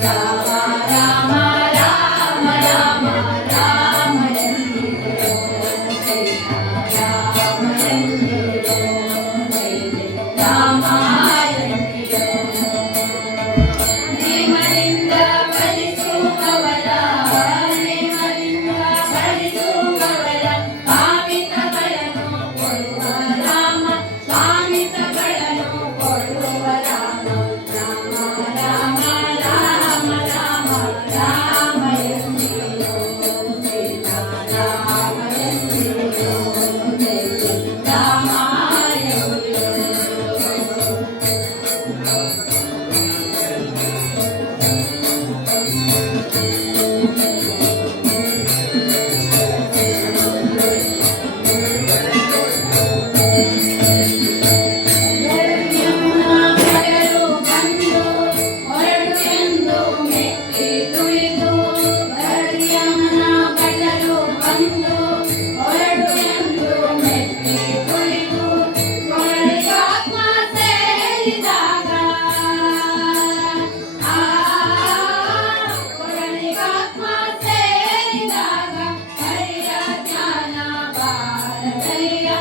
Yeah.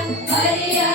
Hariya